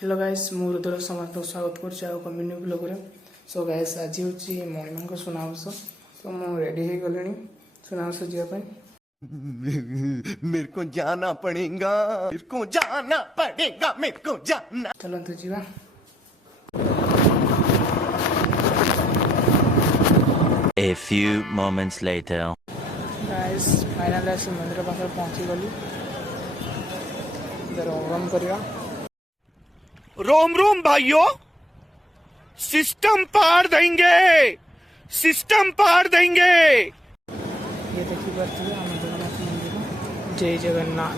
Hello guys मुहूर्तर समस्त स्वागत करेन्यू blog रे। सो गाइस आज हूँ मणिमा सुनावस तो मु रेडी हो गली सुनावस जावाई। मेरे को जाना पड़ेगा, मेरे को जाना पड़ेगा, मेरे को जाना। चलते जीवा। A few moments later. Guys final आसी मंदिर पाखे पहुंची गली। रोम करवा। रोम रोम भाइयों, सिस्टम पार देंगे, सिस्टम पार देंगे। ये देखी पार्थिवे आम जगन्नाथ मंदिर। जय जगन्नाथ।